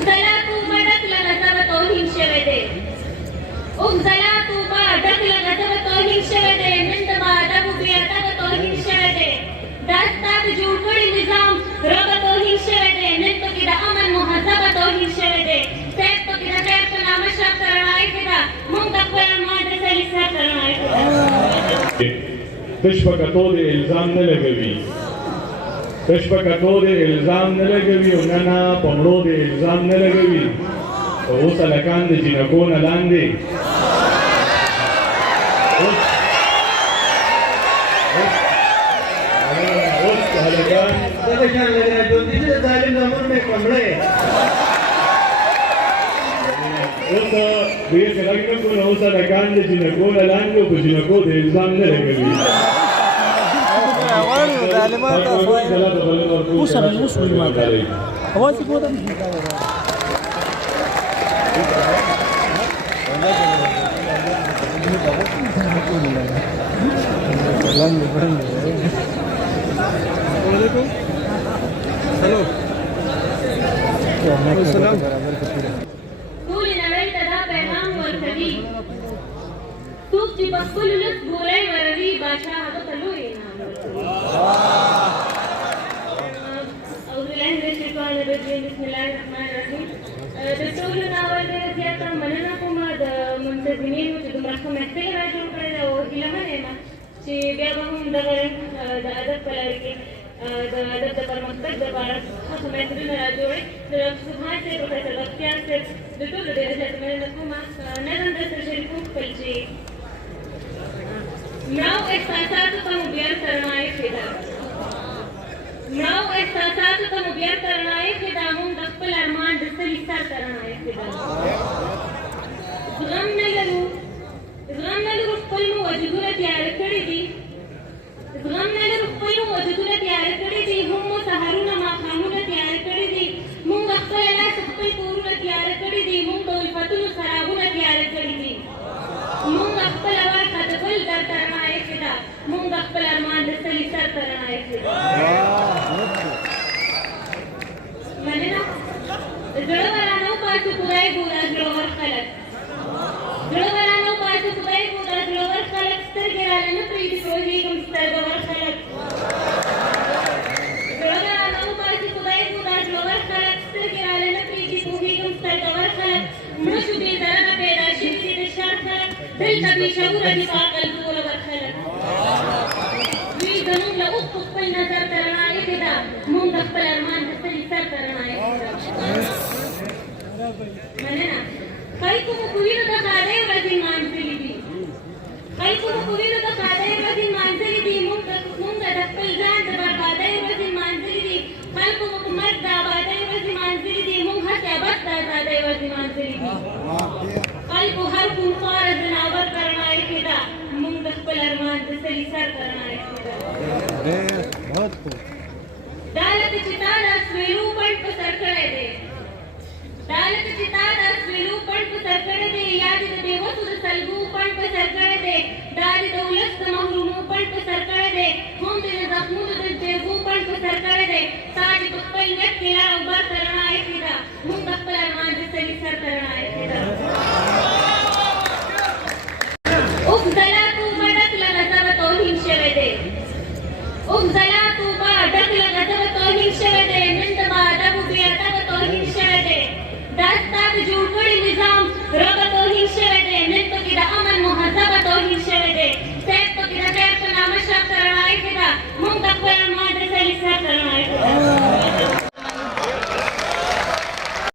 زلا تو بدک لغزب توهین شوه دی زلا تو بدک لغزب توهین شوه دی نن د ادب بیا ادب توهین شوه دی دا ستاسو جوړ کړی نظام رب توهین شوه دی نن پکې د امن مهذب توهین شوه دی صاحب پکې د خیر په نامه شرط رڼای کړه موږ د خپل مدرسې لسه رڼای کړه تشبکتو د الزام نه لګوي تشبکتو د الزام نه لګوي او نه پمړو د الزام نه لګوي اوس لکان د جنکو نه لاندې اوس هلکان دغه شان لري ژوندي د ظالم امر مې پمړې اوس دې څنګه کوو اوس لکان د جنکو نه لاندې او جنکو د الزام نه لګوي ظالمات اوس هغه اوس ویل ماته اواز کو ده ټول نړۍ ته دا پیغام ورکوي څوک چې په خپل ولس ګولۍ وروي باچا هغه ته لوی انعام ورکوي اعوذ بالله من الشیطان الرجیم بسم الله الرحمن الرحیم د ټولو نه اول ډېره زیاته مننه کوم د منتظمینو چې دومره ښه محفل را جوړ کړی دی او هیله منه یم چې بیا به هم دغه د ادب په لارې کې د ادب د پرمختګ دپاره ښه محفلونه را جوړوي د ډاکټر سبحان صاحب پروفیسر بختیار صاحب د ټولو ډېره زیاته مننه کوم نظم درته شریکوم خپل چې مړاو احساساتو ته مو بیا سرنا ایښې ده مړاو احساساتو ته مو بیا سرنا ایښې ده موږ د خپل ارمان د سلي سر ته رڼا ایښې ده زغم نه لرو خپل مو وجودونه تیاره کړي دي زغم نه لرو خپل مو وجودونه تیاره کړي دي هم مو سهارونه ماښامونه تیاره کړي دي موږ خپله لاس خپل کورونه تیاره کړي دي موږ د الفتونو سرابونه تیاره کړي دي موږ خپله ورکه د بل در ته رڼا ایښې ده موږ د خپل ارمان د سلي سر ته رڼا ایښې ده مننه زړه ورانه وباسو خدای ګوره زړور خلک زړه ورانه وباسو خدای ګوره زړور خلک سترګې راله نه پرېږدي پوهېږم سترګور خلک زړه ورانه وباسو خدای ګوره زړور خلک سترګې راله نه پرېږدي پوهېږم سترګور خلک مړه شو بې ضرره پیدا شوي دي د شر خلک دلته بې شعوره دي په عقل زورور خلک دوی زموږ له اوښکو خپل نظر ته رڼا ایښې ده موږ د خپل ارمان د سلي سر ته رڼا ایښې ده مننه خلکو مو په وینو د ښادۍ ورځې نمانځلې دي خلکو مو په وینو د ښادۍ ورځې نمانځلې دي موږ د خپل ځان د بربادۍ ورځې نمانځلې دي خلکو مو په مرګ د ابادۍ ورځې نمانځلې دي موږ هسې ابد د ازادۍ ورځې نمانځلې دي خلکو هر خونخواره ځناور ته رڼا ایښې ده موږ د خپل ارمان د سلي سر ته رڼا ایښې ده دا لکه چې تا د سویلو پڼ په سر کړی دی دا لکه چې تا د سویلو پڼ په سر کړی دی یا دې د بېوسو د سلګو پڼ په سر کړی دی دا دې د ولس د محرومو پڼ په سر کړی دی هم دې د زخمونو د جرګو پڼ په سر کړی دی تا دې په خپل نیت کې لار او بر ته رڼا ایښې ده موږ د خپل ارمان د سلي سر ته رڼا ایښې ده اوف زلا توبه ډک له غضبه توهین شوی دی اوف زلا توبه ډک له غضبه توهین شوی دی نن د ادب بې ادبه توهین شوی دی دا ستا د جوړ